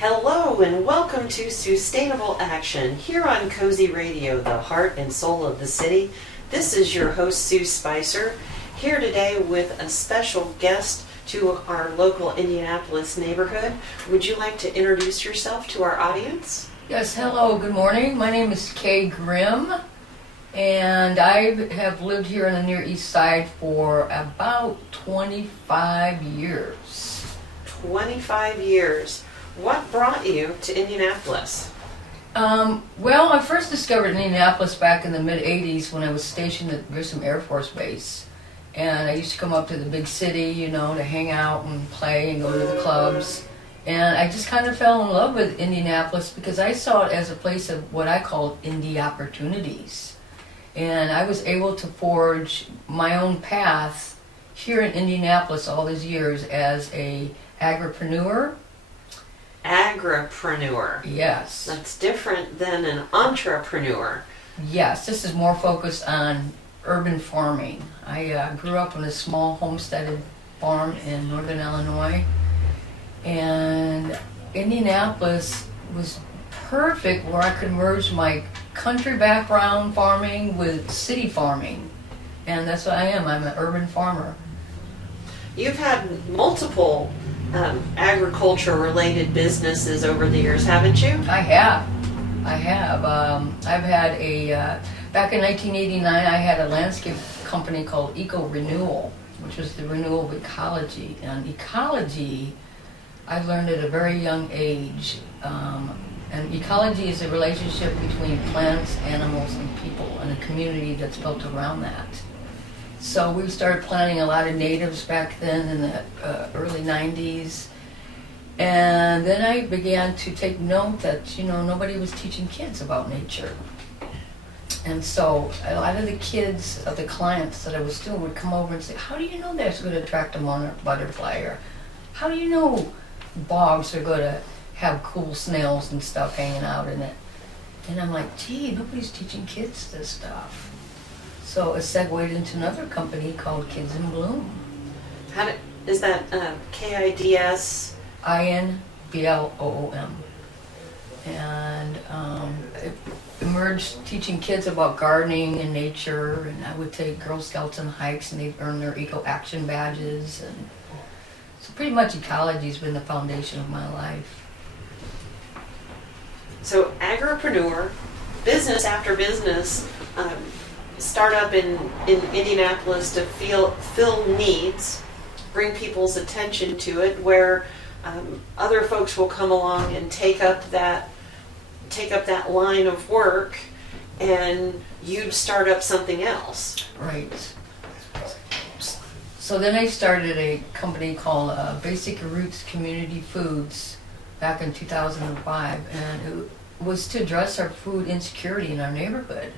Hello and welcome to SueStainable Action here on Cozy Radio, the heart and soul of the city. This is your host, Sue Spicer, here today with a special guest to our local Indianapolis neighborhood. Would you like to introduce yourself to our audience? Yes, hello, good morning. My name is Kay Grimm, and I have lived here on the Near East Side for about 25 years. 25 years. What brought you to Indianapolis? Well, I first discovered Indianapolis back in the mid-'80s when I was stationed at Grimm Air Force Base. And I used to come up to the big city, you know, to hang out and play and go to the clubs. And I just kind of fell in love with Indianapolis because I saw it as a place of what I called Indy opportunities. And I was able to forge my own path here in Indianapolis all these years as a agra-prenuer. Agra-prenuer. Yes. That's different than an entrepreneur. Yes, this is more focused on urban farming. I grew up on a small homesteaded farm in northern Illinois, and Indianapolis was perfect where I could merge my country background farming with city farming, and that's what I am. I'm an urban farmer. You've had multiple agriculture-related businesses over the years, haven't you? I have. I've had back in 1989, I had a landscape company called Eco-Renewal, which was the renewal of ecology. And ecology, I learned at a very young age. And ecology is a relationship between plants, animals, and people, and a community that's built around that. So we started planting a lot of natives back then in the early 90s. And then I began to take note that, you know, nobody was teaching kids about nature. And so a lot of the kids of the clients that I was doing would come over and say, how do you know that's going to attract a monarch butterfly? Or how do you know bogs are going to have cool snails and stuff hanging out in it? And I'm like, gee, nobody's teaching kids this stuff. So it segued into another company called Kids in Bloom. Is that KIDS? INBLOOM. And it emerged teaching kids about gardening and nature, and I would take Girl Scouts on hikes and they'd earn their Eco Action badges. And so pretty much ecology's been the foundation of my life. So agripreneur, business after business, start up in Indianapolis to fill needs, bring people's attention to it, where other folks will come along and take up that line of work, and you'd start up something else. Right. So then I started a company called Basic Roots Community Foods back in 2005, and it was to address our food insecurity in our neighborhood.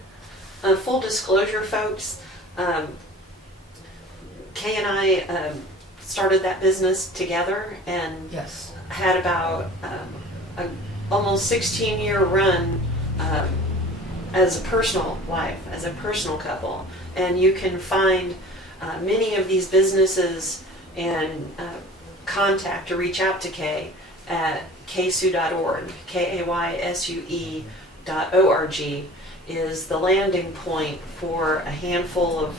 Full disclosure, folks, Kay and I started that business together and Yes. had about a almost 16-year run as a personal life, as a personal couple. And you can find many of these businesses and contact or reach out to Kay at kaysue.org. KAYSUE.org is the landing point for a handful of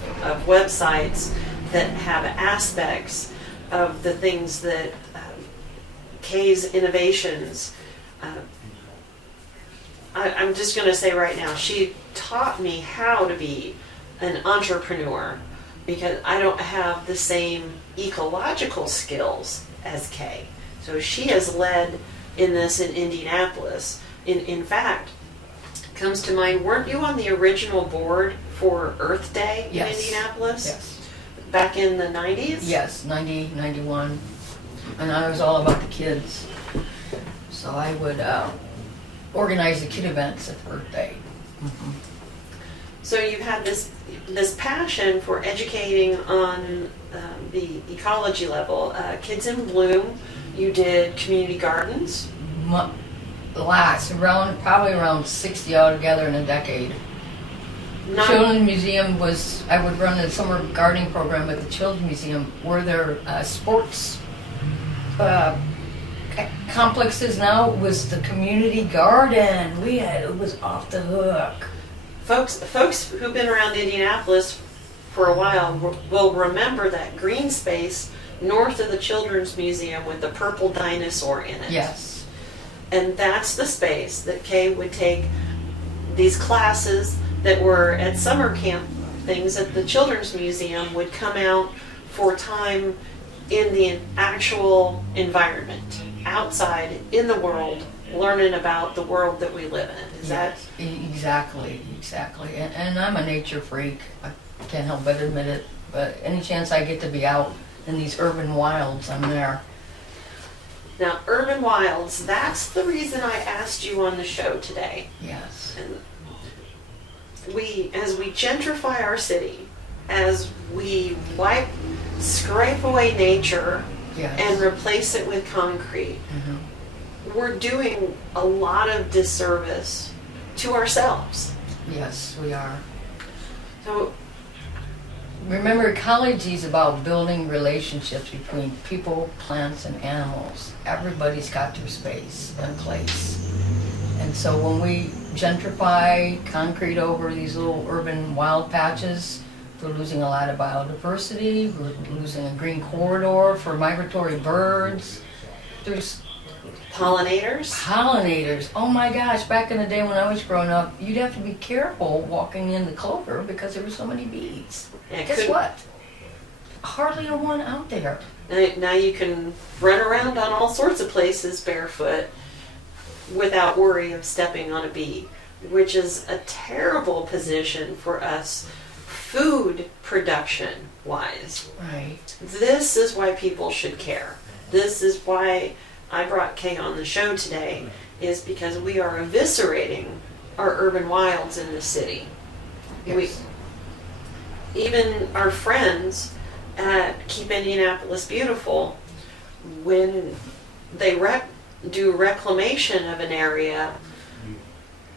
websites that have aspects of the things that Kay's innovations. I'm just going to say right now, she taught me how to be an entrepreneur because I don't have the same ecological skills as Kay. So she has led in this in Indianapolis. In fact, comes to mind, weren't you on the original board for Earth Day in Yes. Indianapolis? Yes. Back in the 90s? Yes, 90, 91. And I was all about the kids. So I would organize the kid events at Earth Day. Mm-hmm. So you've had this passion for educating on the ecology level. Kids in Bloom, you did community gardens. Probably around 60 altogether in a decade. Children's Museum I would run a summer gardening program at the Children's Museum where their sports complexes now was the community garden. It was off the hook. Folks who've been around Indianapolis for a while will remember that green space north of the Children's Museum with the purple dinosaur in it. Yes. And that's the space that Kay would take these classes that were at summer camp things at the Children's Museum, would come out for time in the actual environment, outside, in the world, learning about the world that we live in. Is that? Exactly. And I'm a nature freak. I can't help but admit it. But any chance I get to be out in these urban wilds, I'm there. Now, urban wilds, that's the reason I asked you on the show today. Yes. And as we gentrify our city, as we scrape away nature, yes, and replace it with concrete, we're doing a lot of disservice to ourselves. Yes, we are. So remember, ecology is about building relationships between people, plants, and animals. Everybody's got their space and place. And so when we gentrify concrete over these little urban wild patches, we're losing a lot of biodiversity. We're losing a green corridor for migratory birds. There's pollinators. Oh my gosh, back in the day when I was growing up, you'd have to be careful walking in the clover because there were so many bees. Guess what? Hardly a one out there. Now you can run around on all sorts of places barefoot without worry of stepping on a bee, which is a terrible position for us food production wise. Right. This is why people should care. This is why I brought Kay on the show today, is because we are eviscerating our urban wilds in the city. Yes. Even our friends at Keep Indianapolis Beautiful, when they do reclamation of an area,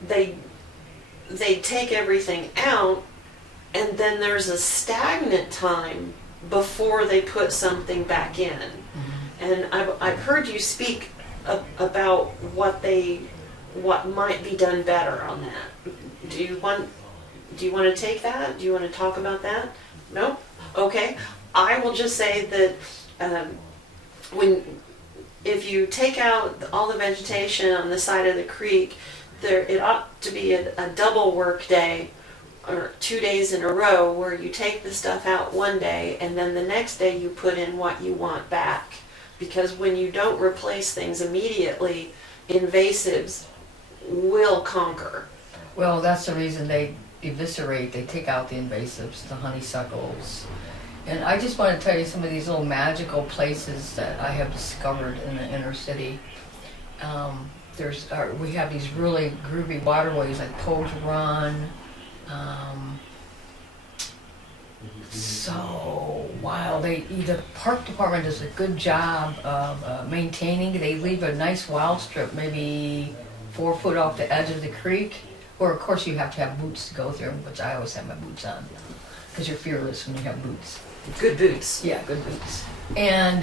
they take everything out, and then there's a stagnant time before they put something back in. And I've heard you speak about what might be done better on that. Do you want to take that? Do you want to talk about that? No? Okay. I will just say that if you take out all the vegetation on the side of the creek, it ought to be a double work day, or 2 days in a row, where you take the stuff out one day and then the next day you put in what you want back. Because when you don't replace things immediately, invasives will conquer. Well, that's the reason they eviscerate. They take out the invasives, the honeysuckles. And I just want to tell you some of these little magical places that I have discovered in the inner city. We have these really groovy waterways like Pogues Run. So wow, the park department does a good job of maintaining. They leave a nice wild strip, maybe 4 foot off the edge of the creek. Or of course you have to have boots to go through, which I always have my boots on, because you're fearless when you have boots. Good boots. Yeah, good boots. And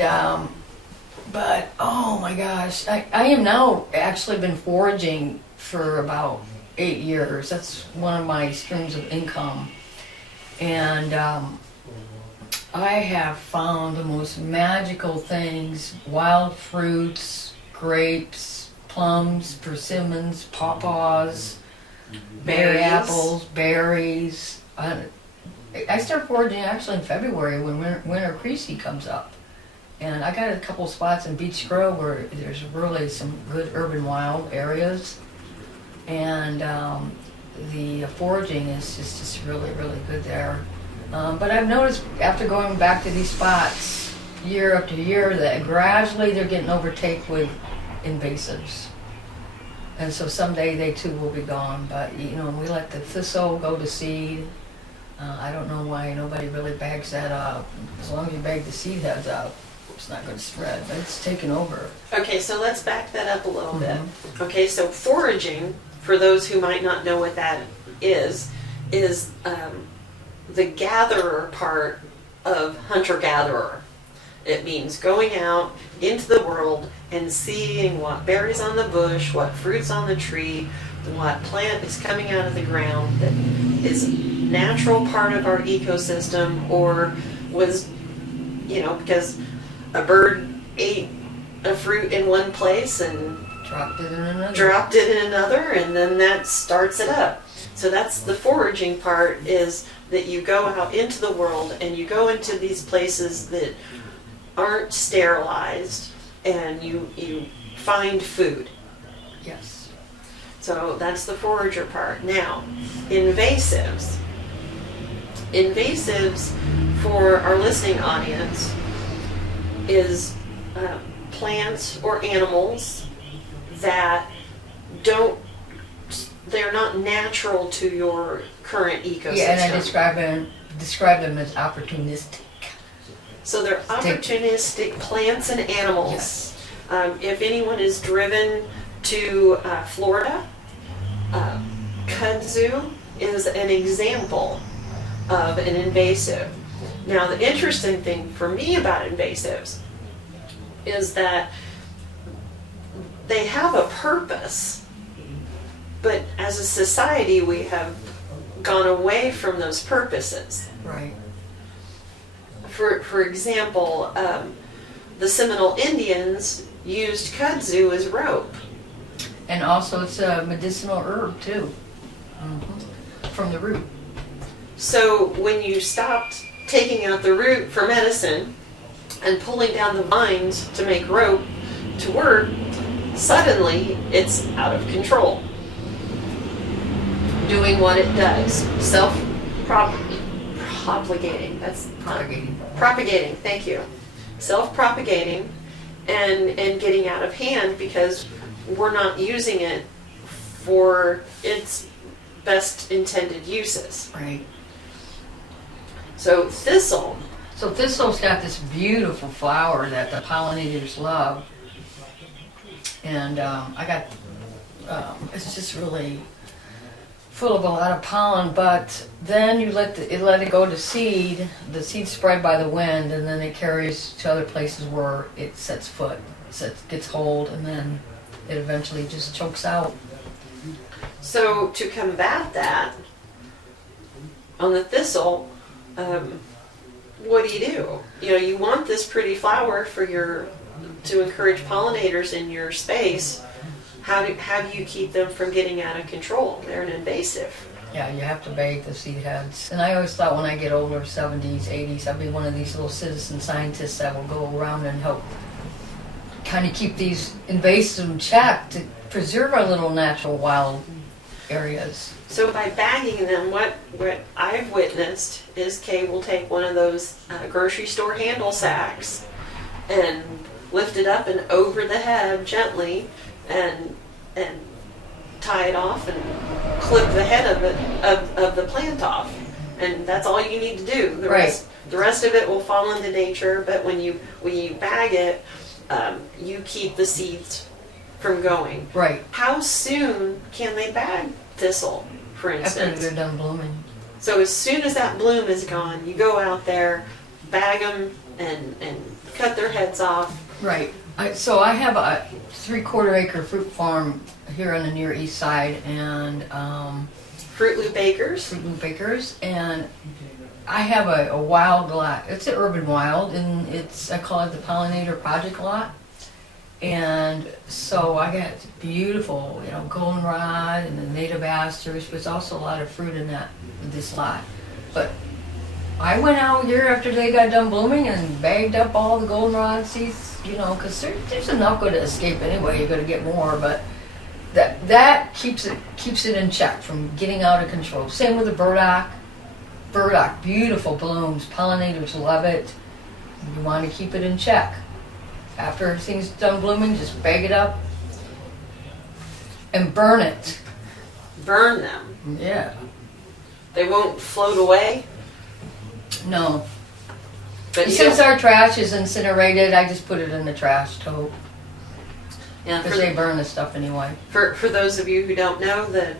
but oh my gosh, I am now actually been foraging for about 8 years. That's one of my streams of income. And I have found the most magical things: wild fruits, grapes, plums, persimmons, pawpaws, berry apples, berries. I start foraging actually in February when winter creasy comes up. And I got a couple spots in Beech Grove where there's really some good urban wild areas. And the foraging is just really, really good there. But I've noticed after going back to these spots year after year that gradually they're getting overtaken with invasives. And so someday they too will be gone. But we let the thistle go to seed. I don't know why nobody really bags that up. As long as you bag the seed heads up, it's not going to spread, but it's taken over. Okay, so let's back that up a little bit. Okay, so foraging, for those who might not know what that is the gatherer part of hunter-gatherer. It means going out into the world and seeing what berries on the bush, what fruits on the tree, what plant is coming out of the ground that is natural part of our ecosystem, or was, because a bird ate a fruit in one place and Dropped it in another. dropped it in another, and then that starts it up. So that's the foraging part, is that you go out into the world and you go into these places that aren't sterilized, and you find food. Yes. So that's the forager part. Now, invasives. Invasives for our listening audience is plants or animals that they're not natural to your current ecosystem. Yeah, and I describe them as opportunistic. So they're opportunistic plants and animals. Yes. If anyone is driven to Florida, kudzu is an example of an invasive. Now, the interesting thing for me about invasives is that they have a purpose, but as a society we have gone away from those purposes. Right. For example, the Seminole Indians used kudzu as rope. And also it's a medicinal herb too, from the root. So when you stopped taking out the root for medicine and pulling down the vines to make rope to work, suddenly it's out of control, doing what it does, self-propagating. That's propagating. Thank you. Self-propagating and getting out of hand because we're not using it for its best intended uses. Right. So thistle. So thistle's got this beautiful flower that the pollinators love, and it's just really full of a lot of pollen. But then you let it go to seed. The seeds spread by the wind, and then it carries to other places where it sets foot, gets hold, and then it eventually just chokes out. So to combat that, on the thistle, what do? You want this pretty flower to encourage pollinators in your space. How do you keep them from getting out of control? They're an invasive. Yeah, you have to bag the seed heads. And I always thought when I get older, 70s, 80s, I'll be one of these little citizen scientists that will go around and help kind of keep these invasives in check to preserve our little natural wild areas. So by bagging them, what I've witnessed is Kay will take one of those grocery store handle sacks and lift it up and over the head gently and tie it off and clip the head of the plant off, and that's all you need to do. The rest of it will fall into nature. But when you bag it, you keep the seeds from going. Right. How soon can they bag thistle, for instance? After they're done blooming. So as soon as that bloom is gone, you go out there, bag them, and cut their heads off. Right. So I have a 3/4 acre fruit farm here on the Near East Side, and Fruit Loop Acres. And I have a wild lot. It's an urban wild, and I call it the Pollinator Project lot. And so I got beautiful, goldenrod and the native asters. There's also a lot of fruit in this lot. But I went out here after they got done blooming and bagged up all the goldenrod seeds, because there's enough going to escape anyway. You're going to get more, but that keeps it in check from getting out of control. Same with the burdock. Burdock, beautiful blooms. Pollinators love it. You want to keep it in check. After everything's done blooming, just bag it up and burn it. Burn them. Yeah. They won't float away. No. But since our trash is incinerated, I just put it in the trash tote. Yeah, because they burn the stuff anyway. For those of you who don't know, the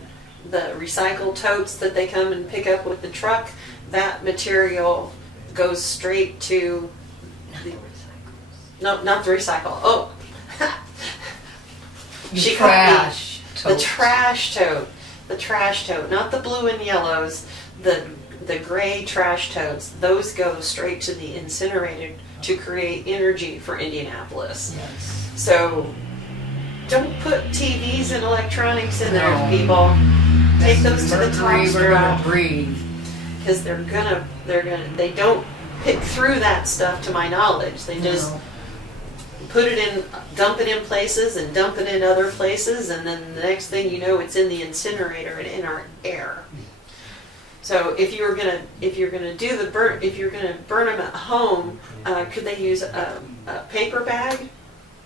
recycled totes that they come and pick up with the truck, that material goes straight to No, not the recycle. Oh, she trash caught me. The trash tote. The trash tote, not the blue and yellows. The gray trash totes. Those go straight to the incinerator to create energy for Indianapolis. Yes. So don't put TVs and electronics in there, No. people. Take those to the top We're gonna straw. breathe. Because they don't pick through that stuff to my knowledge. They just No. put it in, dump it in places and dump it in other places, and then the next thing you know, it's in the incinerator and in our air. So if you're gonna burn them at home, could they use a paper bag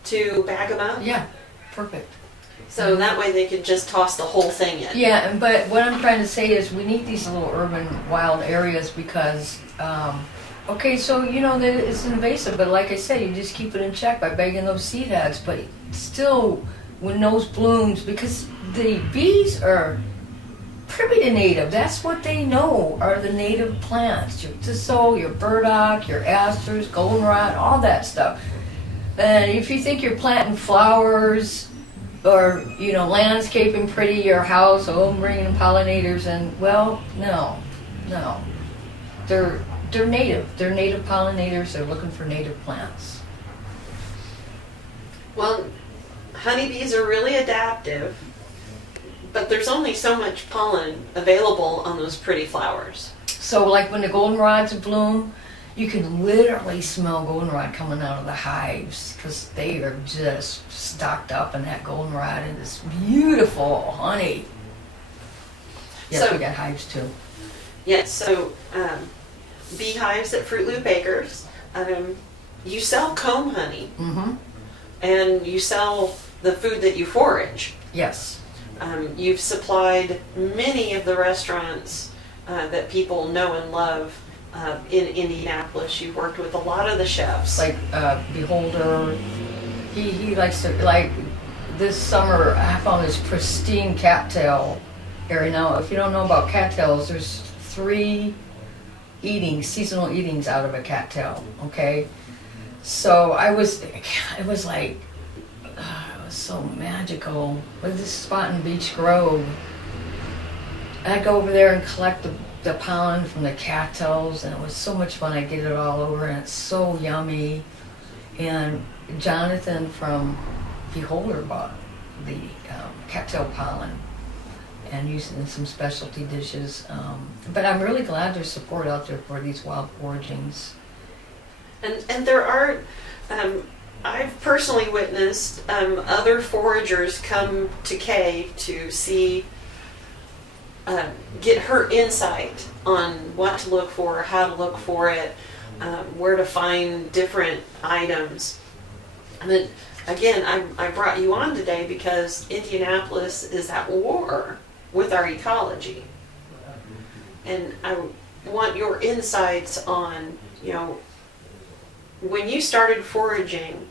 to bag them up? Yeah, perfect. So that way they could just toss the whole thing in. Yeah, but what I'm trying to say is we need these little urban wild areas because, okay, so you know that it's invasive, but like I said, you just keep it in check by bagging those seed heads. But still, when those blooms, because the bees are privy to native, that's what they know are the native plants. Your thistle, your burdock, your asters, goldenrod, all that stuff. And if you think you're planting flowers, or, you know, landscaping pretty your house, oh, I'm bringing in pollinators, and well, no. They're native. They're native pollinators. They're looking for native plants. Well, honeybees are really adaptive, but there's only so much pollen available on those pretty flowers. So, like when the goldenrods bloom, you can literally smell goldenrod coming out of the hives because they are just stocked up in that goldenrod and this beautiful honey. Yes, So- we got hives too. Yes, so beehives at Fruit Loop Acres, you sell comb honey, Mm-hmm. and you sell the food that you forage. Yes. You've supplied many of the restaurants that people know and love in Indianapolis. You've worked with a lot of the chefs. Like Beholder, he likes to, like this summer I found this pristine cattail area. Now if you don't know about cattails, there's 3 seasonal eatings out of a cattail, okay? So it was so magical. With this spot in Beach Grove, I'd go over there and collect the pollen from the cattails, and it was so much fun. I get it all over, and it's so yummy. And Jonathan from Beholder bought the cattail pollen and used it in some specialty dishes. But I'm really glad there's support out there for these wild foragings. And there are, I've personally witnessed other foragers come to Kay to see, get her insight on what to look for, how to look for it, where to find different items. And then, again, I brought you on today because Indianapolis is at war with our ecology. And I want your insights on, you know, when you started foraging,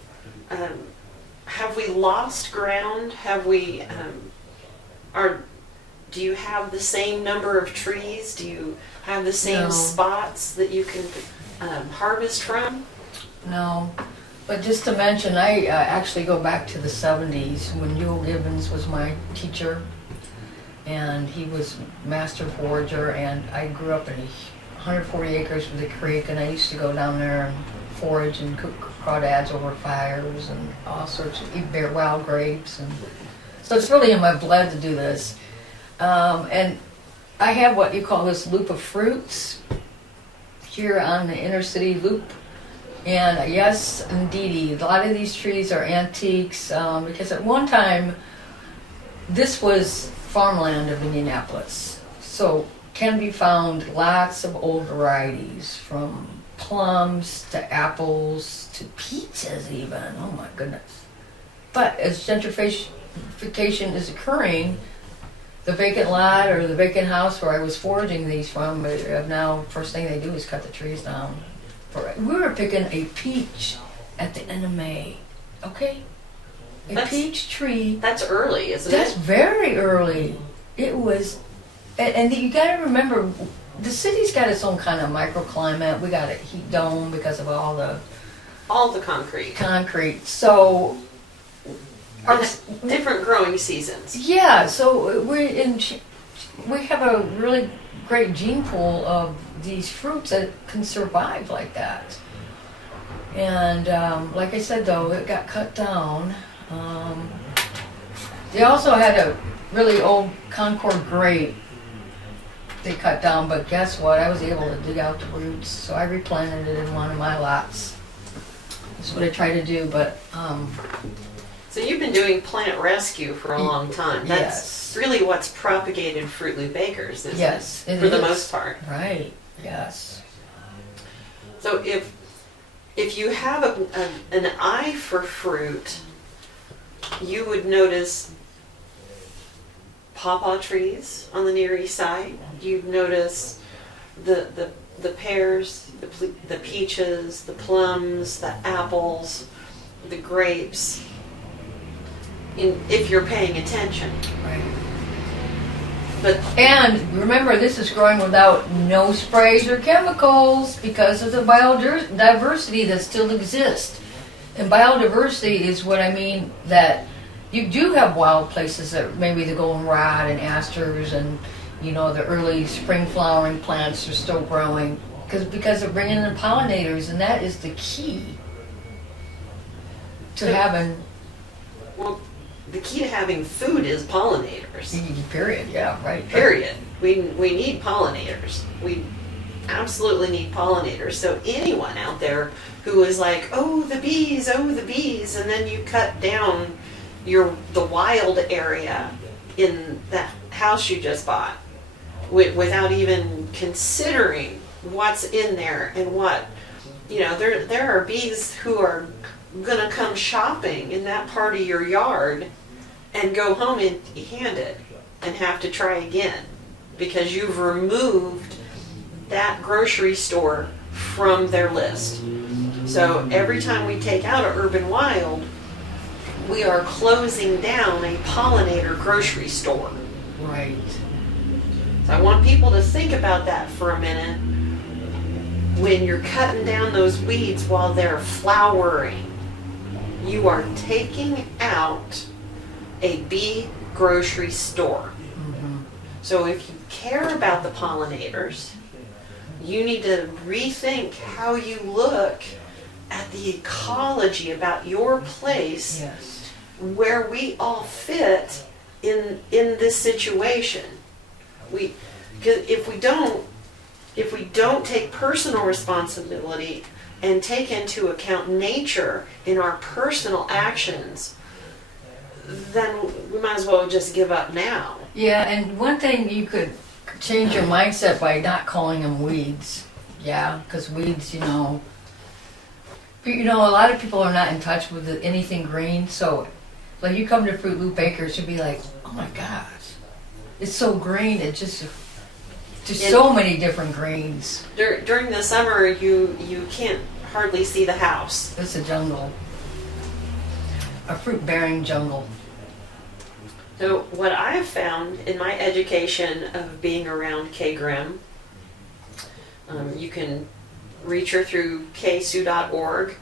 have we lost ground? Have we, do you have the same number of trees? Do you have the same No. spots that you can harvest from? No, but just to mention, I actually go back to the 70s when Ewell Gibbons was my teacher, and he was master forager, and I grew up in 140 acres with a creek, and I used to go down there and forage and cook crawdads over fires and all sorts of, eat bare wild grapes, and so it's really in my blood to do this. And I have what you call this loop of fruits here on the inner city loop. And yes, indeed, a lot of these trees are antiques because at one time this was farmland of Indianapolis. So can be found lots of old varieties from plums to apples to peaches even. Oh my goodness. But as gentrification is occurring, the vacant lot or the vacant house where I was foraging these from, now first thing they do is cut the trees down. We were picking a peach at the end of May, okay? Peach tree. That's early, isn't That's it? very early. It was, and you got to remember, the city's got its own kind of microclimate. We got a heat dome because of all the All the concrete. Concrete. So, Different growing seasons. yeah. So we have a really great gene pool of these fruits that can survive like that. And like I said, though, it got cut down. They also had a really old Concord grape they cut down, but guess what? I was able to dig out the roots, so I replanted it in one of my lots. That's what I try to do, but... So you've been doing plant rescue for a long time. That's yes. really what's propagated Fruit Loop Acres, isn't yes, it? For the most part. Right, yes. So if you have an eye for fruit, you would notice pawpaw trees on the Near East Side. You'd notice the pears, the peaches, the plums, the apples, the grapes. If you're paying attention. Right. And remember, this is growing without no sprays or chemicals because of the biodiversity that still exists. And biodiversity is what I mean that you do have wild places that maybe the goldenrod and asters and the early spring flowering plants are still growing because they're bringing in pollinators, and that is the key to having. Well, the key to having food is pollinators. Period. Yeah. Right. Period. We need pollinators. We absolutely need pollinators. So anyone out there who is like, oh the bees, and then you cut down the wild area in that house you just bought without even considering what's in there and what there are bees who are gonna come shopping in that part of your yard and go home empty-handed and have to try again because you've removed that grocery store from their list. So every time we take out an urban wild, we are closing down a pollinator grocery store. Right. So I want people to think about that for a minute when you're cutting down those weeds while they're flowering. You are taking out a bee grocery store. Mm-hmm. So if you care about the pollinators, you need to rethink how you look at the ecology about your place, yes, where we all fit in this situation. Because if we don't take personal responsibility and take into account nature in our personal actions, then we might as well just give up now. Yeah, and one thing you could change your mindset by not calling them weeds. Yeah, because weeds, a lot of people are not in touch with anything green. So, like you come to Fruit Loop Acres, you'll be like, oh my gosh, it's so green. It's just so many different greens. During the summer, you can't hardly see the house. It's a jungle, a fruit-bearing jungle. So what I've found in my education of being around Grimm, you can reach her through ksue.org.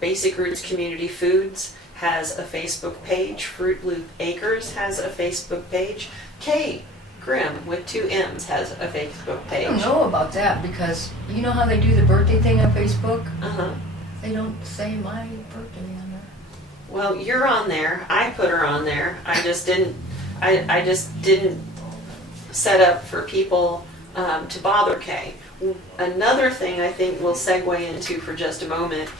Basic Roots Community Foods has a Facebook page. Fruit Loop Acres has a Facebook page. Grimm with 2 M's has a Facebook page. I don't know about that because you know how they do the birthday thing on Facebook? Uh-huh. They don't say my birthday on there. Well, you're on there. I put her on there. I just didn't set up for people to bother Kay. Another thing I think we'll segue into for just a moment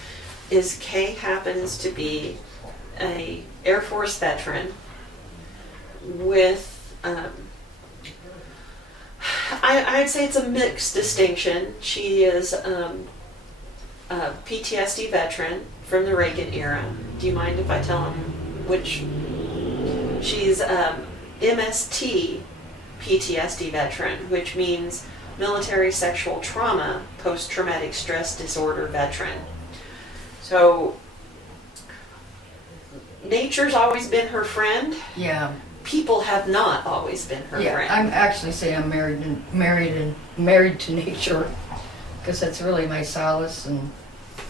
is Kay happens to be a Air Force veteran with I'd say it's a mixed distinction. She is a PTSD veteran from the Reagan era. Do you mind if I tell them which? She's MST-PTSD veteran, which means military sexual trauma, post-traumatic stress disorder veteran. So nature's always been her friend. Yeah. People have not always been her friend. I'm actually saying I'm married to nature because that's really my solace, and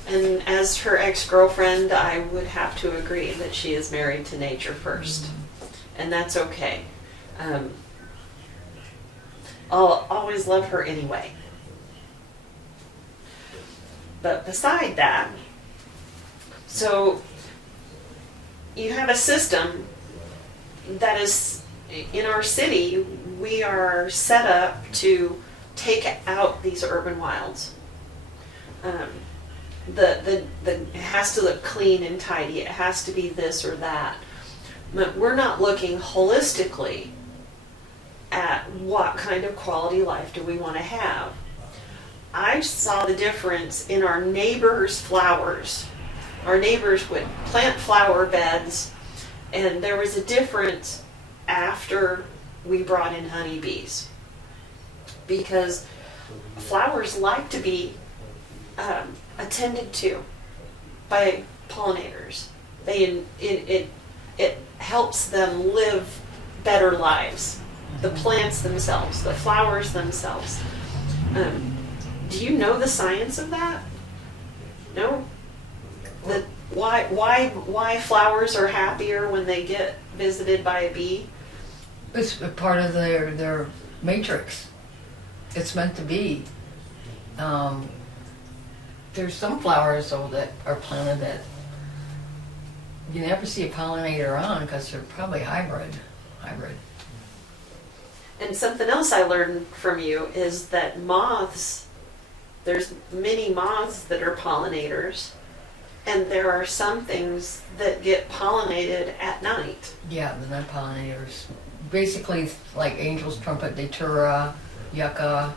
And as her ex-girlfriend, I would have to agree that she is married to nature first. And that's okay. I'll always love her anyway. But beside that, so you have a system that is, in our city, we are set up to take out these urban wilds. It has to look clean and tidy. It has to be this or that. But we're not looking holistically at what kind of quality life do we want to have. I saw the difference in our neighbors' flowers. Our neighbors would plant flower beds, and there was a difference after we brought in honeybees. Because flowers like to be attended to by pollinators. It helps them live better lives. The plants themselves, the flowers themselves. Do you know the science of that? No? Why flowers are happier when they get visited by a bee? It's a part of their matrix. It's meant to be. There's some flowers though that are planted that you never see a pollinator on because they're probably hybrid. And something else I learned from you is that moths, there's many moths that are pollinators, and there are some things that get pollinated at night. Yeah, the night pollinators. Basically like angel's trumpet, datura, yucca,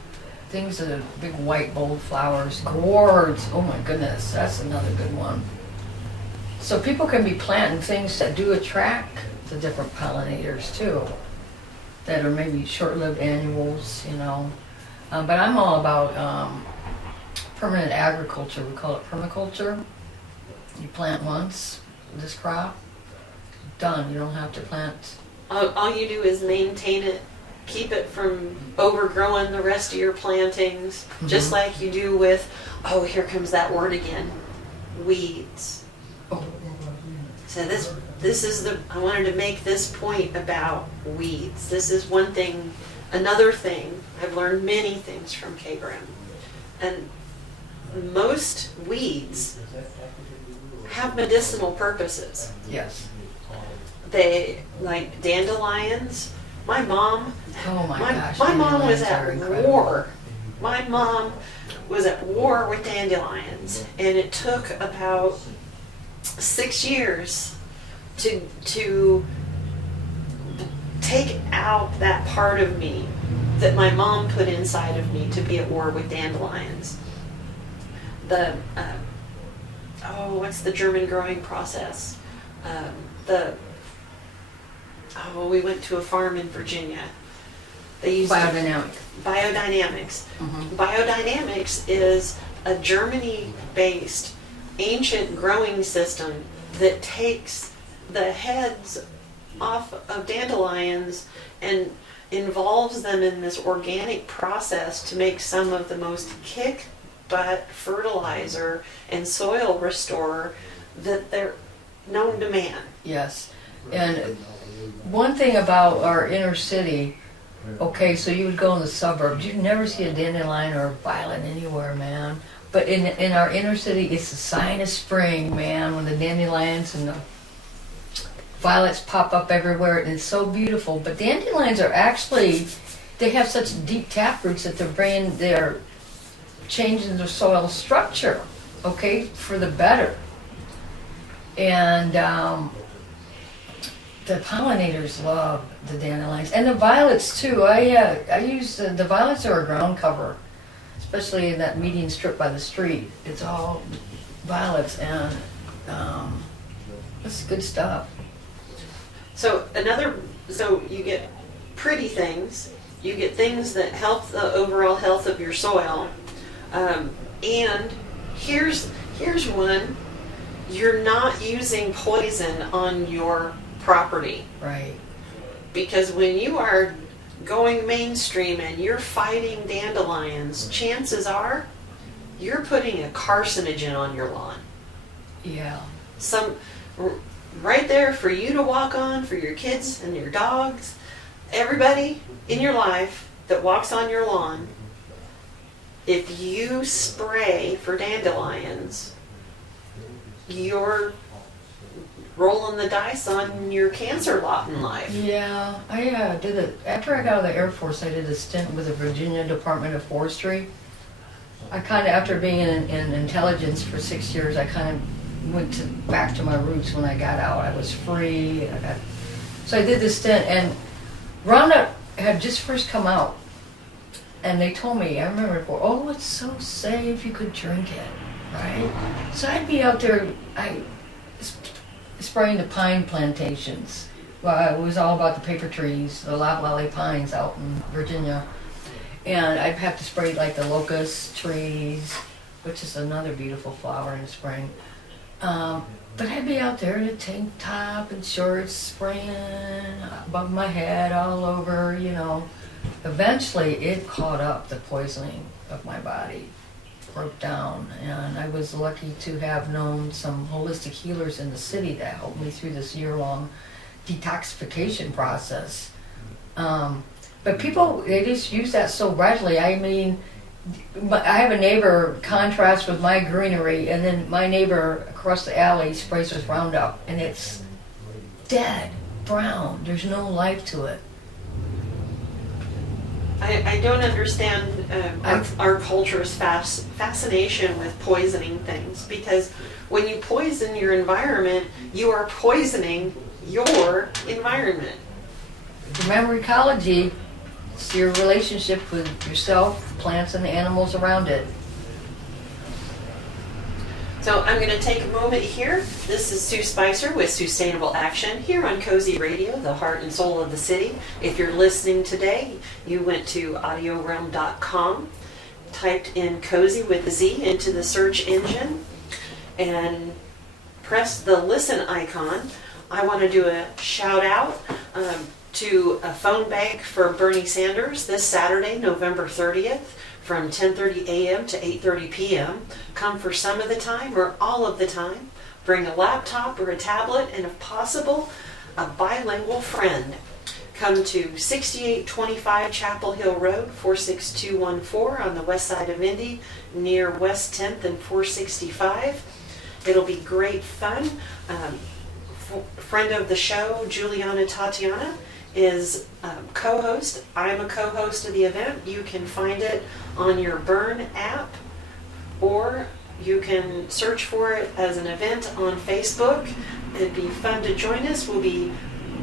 things that are big white bold flowers. Gourds, oh my goodness, that's another good one. So people can be planting things that do attract the different pollinators too, that are maybe short-lived annuals, you know. But I'm all about permanent agriculture. We call it permaculture. You plant once, this crop, done. You don't have to plant. All you do is maintain it, keep it from overgrowing the rest of your plantings, just like you do with, oh, here comes that word again, weeds. Oh. So this is I wanted to make this point about weeds. This is one thing, another thing. I've learned many things from Grimm. And most weeds have medicinal purposes. Yes. They, like dandelions. My mom, Oh my gosh. my mom was dandelions are at incredible. war. My mom was at war with dandelions, and it took about 6 years to take out that part of me that my mom put inside of me to be at war with dandelions. What's the German growing process? We went to a farm in Virginia. They used Biodynamic. Biodynamics. Mm-hmm. Biodynamics is a Germany-based ancient growing system that takes the heads off of dandelions and involves them in this organic process to make some of the most kick-butt fertilizer and soil restorer that they're known to man. Yes. And one thing about our inner city, okay, so you would go in the suburbs, you'd never see a dandelion or a violet anywhere, man. But in our inner city, it's a sign of spring, man, when the dandelions and the violets pop up everywhere, and it's so beautiful. But dandelions are actually, they have such deep taproots that they're changing their soil structure, okay, for the better. And the pollinators love the dandelions and the violets too. I use the violets are a ground cover, especially in that median strip by the street. It's all violets, and it's good stuff. So you get pretty things, you get things that help the overall health of your soil, and here's one: you're not using poison on your property. Right. Because when you are going mainstream and you're fighting dandelions, chances are you're putting a carcinogen on your lawn. Yeah. Right there for you to walk on, for your kids and your dogs, everybody in your life that walks on your lawn. If you spray for dandelions, you're rolling the dice on your cancer lot in life. Yeah, I did it. After I got out of the Air Force, I did a stint with the Virginia Department of Forestry. I kind of, after being in intelligence for 6 years, I kind of went back to my roots when I got out. I was free. So I did this stint, and Roundup had just first come out. And they told me, I remember before, oh, it's so safe, you could drink it, right? So I'd be out there, spraying the pine plantations. Well, it was all about the paper trees, the loblolly pines out in Virginia. And I'd have to spray like the locust trees, which is another beautiful flower in the spring. But I'd be out there in a tank top and shorts, spraying above my head, all over, you know. Eventually, it caught up, the poisoning of my body broke down, and I was lucky to have known some holistic healers in the city that helped me through this year-long detoxification process. But people, they just use that so readily. I mean, I have a neighbor contrast with my greenery, and then my neighbor across the alley sprays with Roundup, and it's dead, brown. There's no life to it. I don't understand our culture's fascination with poisoning things, because when you poison your environment, you are poisoning your environment. Remember, ecology, it's your relationship with yourself, the plants, and the animals around it. So I'm going to take a moment here. This is Sue Spicer with SueStainable Action here on Cozy Radio, the heart and soul of the city. If you're listening today, you went to audiorealm.com, typed in Cozy with a Z into the search engine, and pressed the listen icon. I want to do a shout out to a phone bank for Bernie Sanders this Saturday, November 30th. From 10:30 a.m. to 8:30 p.m. Come for some of the time or all of the time. Bring a laptop or a tablet, and if possible, a bilingual friend. Come to 6825 Chapel Hill Road, 46214 on the west side of Indy, near West 10th and 465. It'll be great fun. Friend of the show, Juliana Tatiana, is co-host. I'm a co-host of the event. You can find it on your Burn app, or you can search for it as an event on Facebook. It'd be fun to join us. We'll be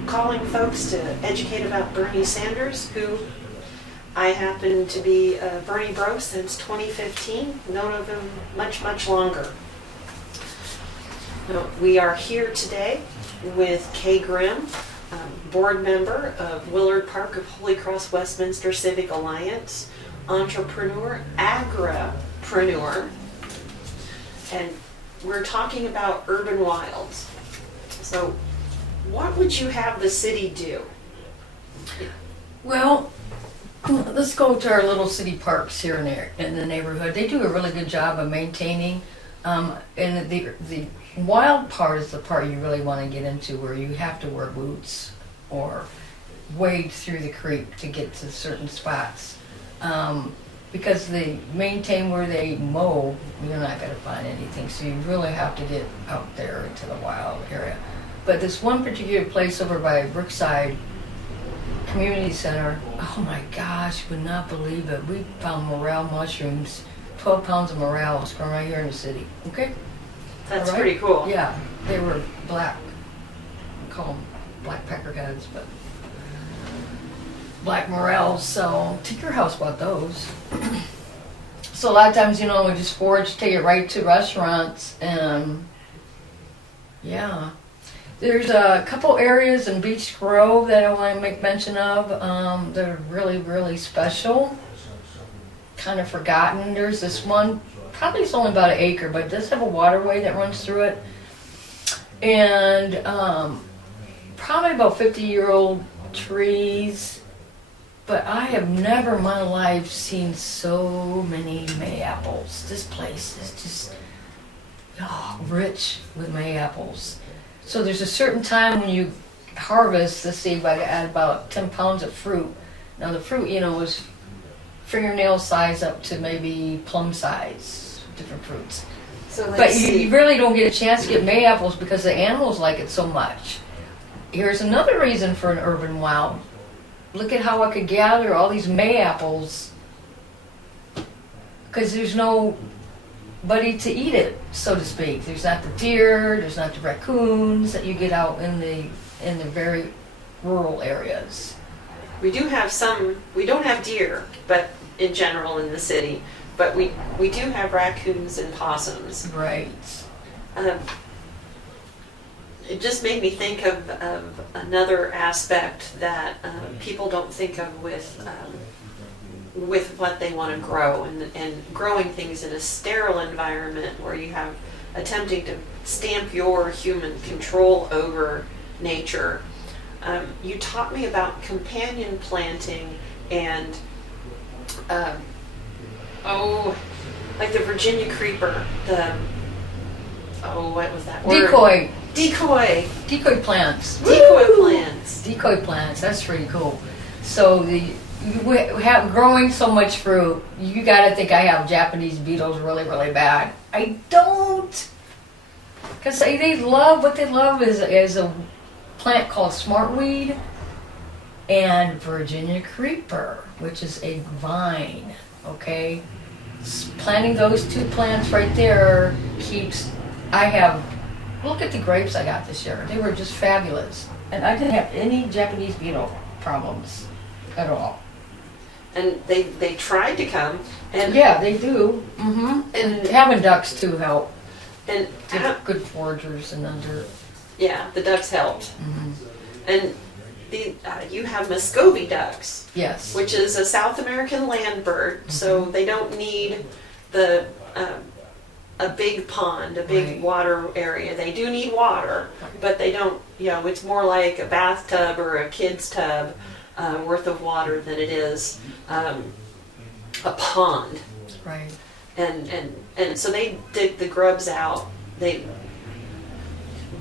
calling folks to educate about Bernie Sanders, who I happen to be a Bernie bro since 2015, known of him much, much longer. We are here today with Kay Grimm, board member of Willard Park of Holy Cross Westminster Civic Alliance, entrepreneur, agra-prenuer, and we're talking about urban wilds. So what would you have the city do? Well, let's go to our little city parks here in the neighborhood. They do a really good job of maintaining, and the wild part is the part you really want to get into, where you have to wear boots or wade through the creek to get to certain spots. Because they maintain where they mow, you're not going to find anything. So you really have to get out there into the wild area. But this one particular place over by Brookside Community Center, oh my gosh, you would not believe it. We found morel mushrooms, 12 pounds of morels from right here in the city. Okay? That's right? pretty cool. Yeah, they were black. We call them black peckerheads, but black morels. So take your house about those. So a lot of times, you know, we just forage, take it right to restaurants, and yeah. There's a couple areas in Beach Grove that I want to make mention of. They're really, really special. Kind of forgotten. There's this one, probably it's only about an acre, but it does have a waterway that runs through it. And probably about 50-year-old trees. But I have never in my life seen so many May-apples. This place is just rich with May-apples. So there's a certain time when you harvest, let's see, I add about 10 pounds of fruit. Now the fruit, is fingernail size up to maybe plum size, different fruits. So But you really don't get a chance to get May-apples because the animals like it so much. Here's another reason for an urban wild. Look at how I could gather all these May-apples because there's nobody to eat it, so to speak. There's not the deer, there's not the raccoons that you get out in the very rural areas. We do have we don't have deer, but in general in the city, but we do have raccoons and possums. Right. It just made me think of another aspect that people don't think of with what they want to grow, and growing things in a sterile environment where you have attempting to stamp your human control over nature. You taught me about companion planting and like the Virginia creeper, what was that word? Decoy plants. Decoy plants, that's pretty cool. So growing so much fruit, you gotta think I have Japanese beetles really, really bad. I don't. Because what they love is a plant called smartweed and Virginia creeper, which is a vine, okay? Planting those two plants right there look at the grapes I got this year. They were just fabulous. And I didn't have any Japanese beetle problems at all. And they tried to come. And yeah, they do. Mm-hmm. And having ducks too help. And good foragers and under. Yeah, the ducks helped. Mm-hmm. And you have Muscovy ducks. Yes. Which is a South American land bird, mm-hmm. So they don't need a big pond, a big right. water area. They do need water, but they don't, it's more like a bathtub or a kid's tub worth of water than it is a pond. Right. And so they dig the grubs out.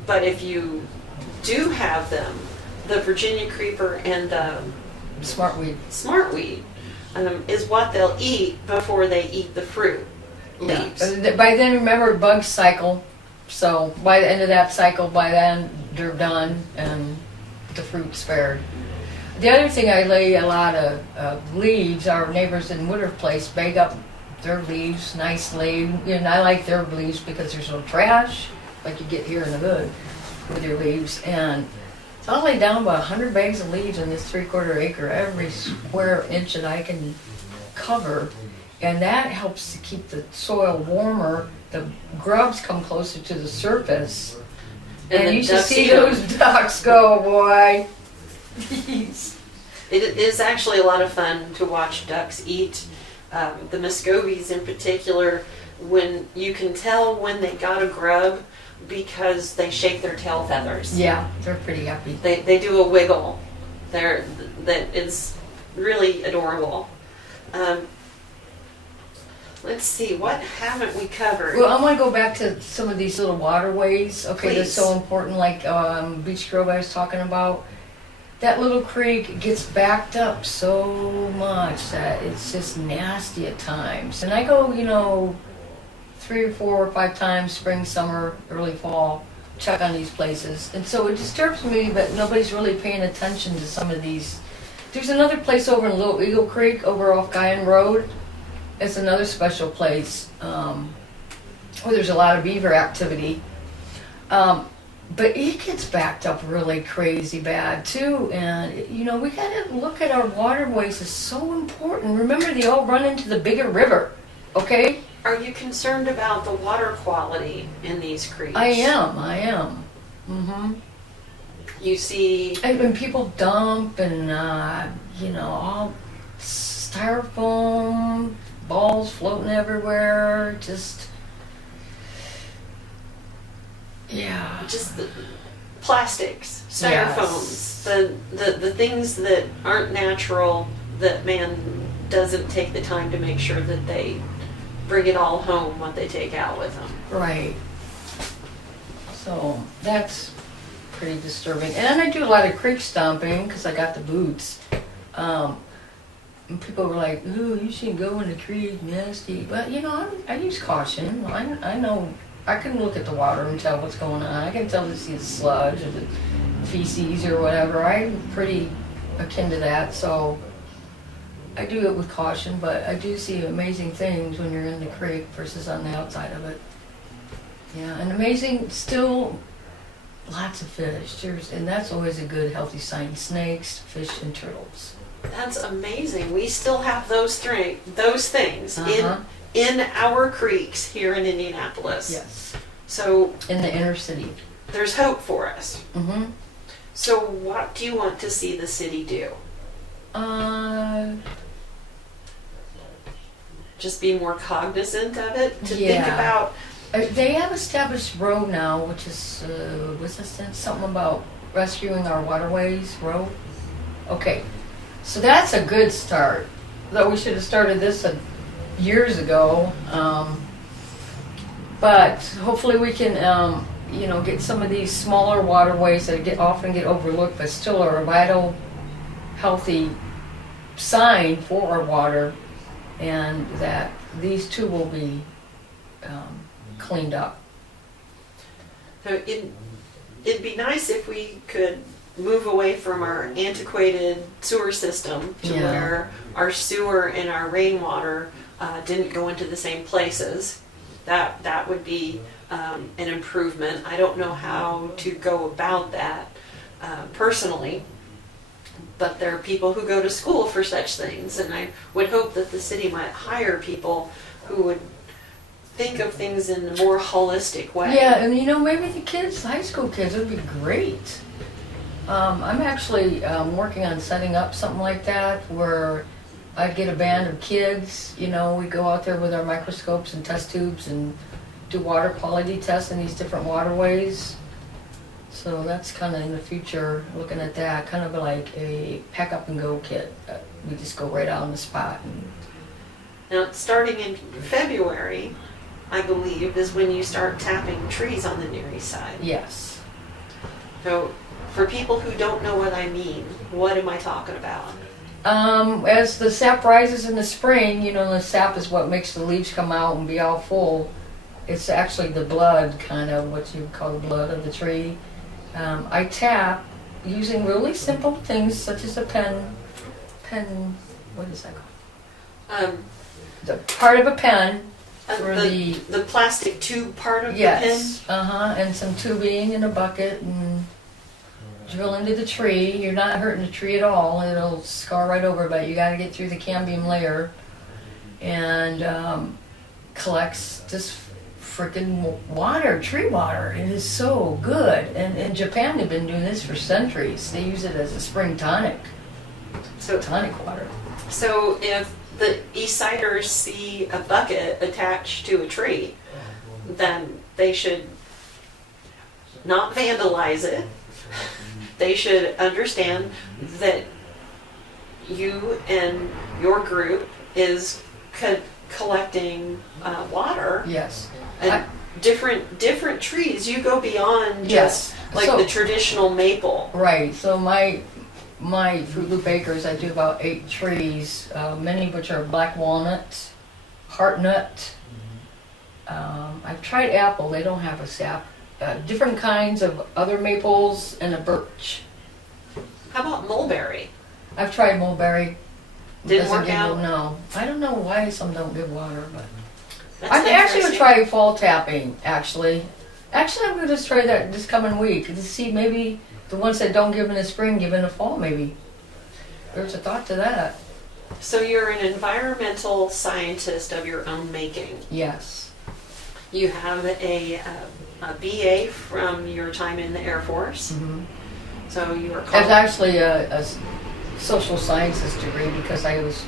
But if you do have them, the Virginia creeper and the smartweed is what they'll eat before they eat the fruit. Leaves. Yeah. By then, remember, bugs cycle. So by the end of that cycle, by then they're done and the fruit's spared. The other thing, I lay a lot of leaves. Our neighbors in Woodruff Place bag up their leaves nicely. And I like their leaves because there's no trash like you get here in the hood with your leaves. And so I'll lay down about 100 bags of leaves in this 3/4 acre, every square inch that I can cover. And that helps to keep the soil warmer. The grubs come closer to the surface. And you should see those ducks go, boy. Jeez. It is actually a lot of fun to watch ducks eat. The Muscovies in particular, when you can tell when they got a grub because they shake their tail feathers. Yeah, they're pretty happy. They do a wiggle. That is really adorable. Let's see, what haven't we covered? Well, I want to go back to some of these little waterways. Okay, Please. That's so important, like Beach Grove I was talking about. That little creek gets backed up so much that it's just nasty at times. And I go, 3 or 4 or 5 times, spring, summer, early fall, check on these places. And so it disturbs me that nobody's really paying attention to some of these. There's another place over in Little Eagle Creek, over off Guyan Road. It's another special place where there's a lot of beaver activity. But it gets backed up really crazy bad too. And, we got to look at our waterways. It's so important. Remember, they all run into the bigger river, okay? Are you concerned about the water quality in these creeks? I am. Mm-hmm. You see... And people dump and, all styrofoam, balls floating everywhere, just the plastics, styrofoams, the things that aren't natural that man doesn't take the time to make sure that they bring it all home, what they take out with them. Right. So that's pretty disturbing. And I do a lot of creek stomping because I got the boots. And people were like, "Ooh, you shouldn't go in the creek, nasty." But you know, I use caution. I know I can look at the water and tell what's going on. I can tell to see the sludge or the feces or whatever. I'm pretty akin to that, so I do it with caution. But I do see amazing things when you're in the creek versus on the outside of it. Yeah, and amazing, still lots of fish. And that's always a good, healthy sign. Snakes, fish, and turtles. That's amazing. We still have those things Uh-huh. in our creeks here in Indianapolis. Yes. So In the inner city. there's hope for us. Mm-hmm. So what do you want to see the city do? Just be more cognizant of it? To think Yeah. about... They have established road now, which is, what's this? Something about rescuing our waterways road? Okay. So that's a good start. Though we should have started this years ago. But hopefully we can, get some of these smaller waterways that often get overlooked, but still are a vital, healthy sign for our water, and that these two will be cleaned up. So it'd be nice if we could move away from our antiquated sewer system to Yeah. where our sewer and our rainwater didn't go into the same places. That would be an improvement. I don't know how to go about that personally, but there are people who go to school for such things, and I would hope that the city might hire people who would think of things in a more holistic way. Yeah, and maybe the kids, high school kids, would be great. I'm actually working on setting up something like that where I'd get a band of kids, we go out there with our microscopes and test tubes and do water quality tests in these different waterways. So that's kind of in the future, looking at that, kind of like a pack up and go kit. We just go right out on the spot. Now, starting in February, I believe, is when you start tapping trees on the Near East Side. Yes. So, for people who don't know what I mean, what am I talking about? As the sap rises in the spring, the sap is what makes the leaves come out and be all full. It's actually the blood, kind of what you call the blood of the tree. I tap using really simple things such as a pen, what is that called? The part of a pen for the plastic tube part of yes, the pen? And some tubing in a bucket and drill into the tree. You're not hurting the tree at all. It'll scar right over, but you got to get through the cambium layer and collects this freaking water, tree water. It is so good. And in Japan, they've been doing this for centuries. They use it as a spring tonic. So Tonic water. So if the East Siders see a bucket attached to a tree, then they should not vandalize it. They should understand that you and your group is collecting water. Yes. And different trees. You go beyond Yes. just like the traditional maple. Right. So my Fruit Loop Acres, I do about 8 trees, many of which are black walnut, heart nut. I've tried apple. They don't have a sap. Different kinds of other maples and a birch. How about mulberry? I've tried mulberry. Didn't Doesn't work give out? No. I don't know why some don't give water, but That's I'm actually going to interesting. try fall tapping, actually. Actually, I'm going to try that this coming week to see maybe the ones that don't give in the spring give in the fall, maybe. There's a thought to that. So you're an environmental scientist of your own making. Yes. You have a BA from your time in the Air Force. Mm-hmm. So you were It's called... actually a social sciences degree because I was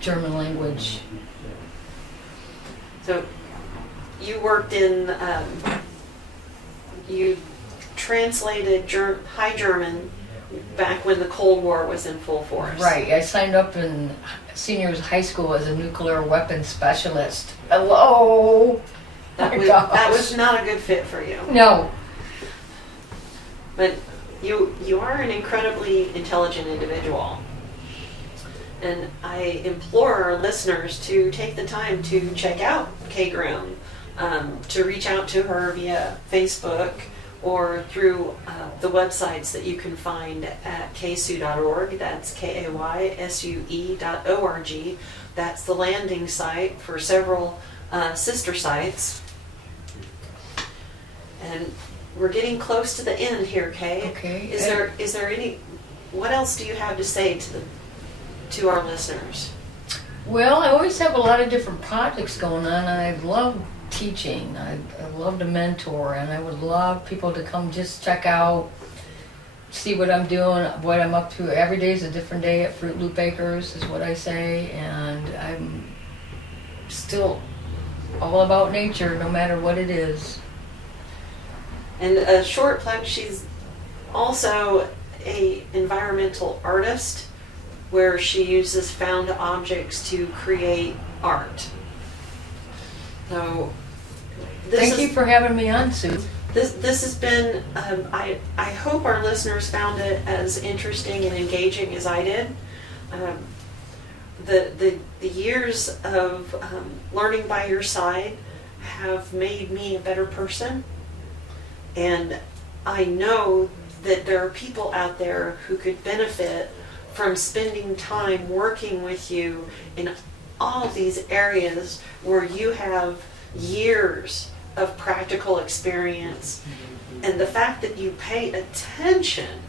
German language. So you worked in... you translated High German back when the Cold War was in full force. Right. I signed up in seniors high school as a nuclear weapons specialist. Hello. That was not a good fit for you. No. But you are an incredibly intelligent individual. And I implore our listeners to take the time to check out Kay Grimm, to reach out to her via Facebook or through the websites that you can find at kaysue.org. That's kaysue.org. That's the landing site for several sister sites. And we're getting close to the end here, Kay. Okay. Is there any? What else do you have to say to our listeners? Well, I always have a lot of different projects going on. I love teaching. I love to mentor, and I would love people to come just check out, see what I'm doing, what I'm up to. Every day is a different day at Fruit Loop Acres, is what I say, and I'm still all about nature, no matter what it is. And a short plug, she's also a environmental artist where she uses found objects to create art. So Thank you for having me on, Sue. This has been, I hope our listeners found it as interesting and engaging as I did. The years of learning by your side have made me a better person. And I know that there are people out there who could benefit from spending time working with you in all these areas where you have years of practical experience. And the fact that you pay attention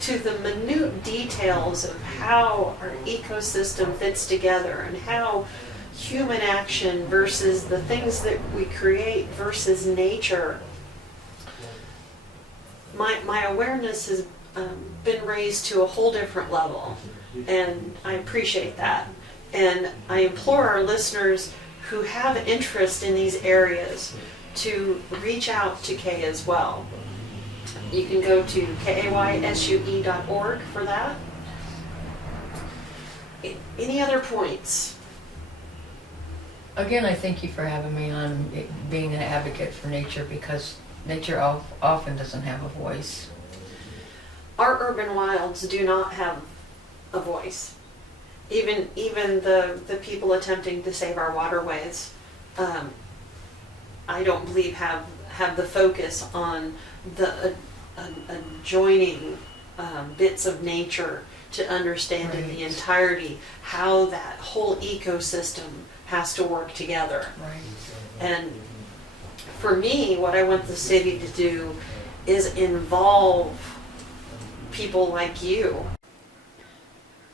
to the minute details of how our ecosystem fits together and how human action versus the things that we create versus nature. My awareness has been raised to a whole different level, and I appreciate that. And I implore our listeners who have interest in these areas to reach out to Kay as well. You can go to kaysue.org for that. Any other points? Again, I thank you for having me on, being an advocate for nature, because nature often doesn't have a voice. Our urban wilds do not have a voice. Even the people attempting to save our waterways, I don't believe have the focus on the adjoining bits of nature to understand in the entirety how that whole ecosystem has to work together. Right. And for me, what I want the city to do is involve people like you.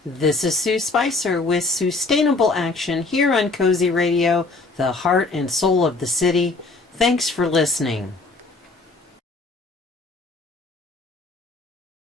This is Sue Spicer with SueStainable Action here on Cozy Radio, the heart and soul of the city. Thanks for listening.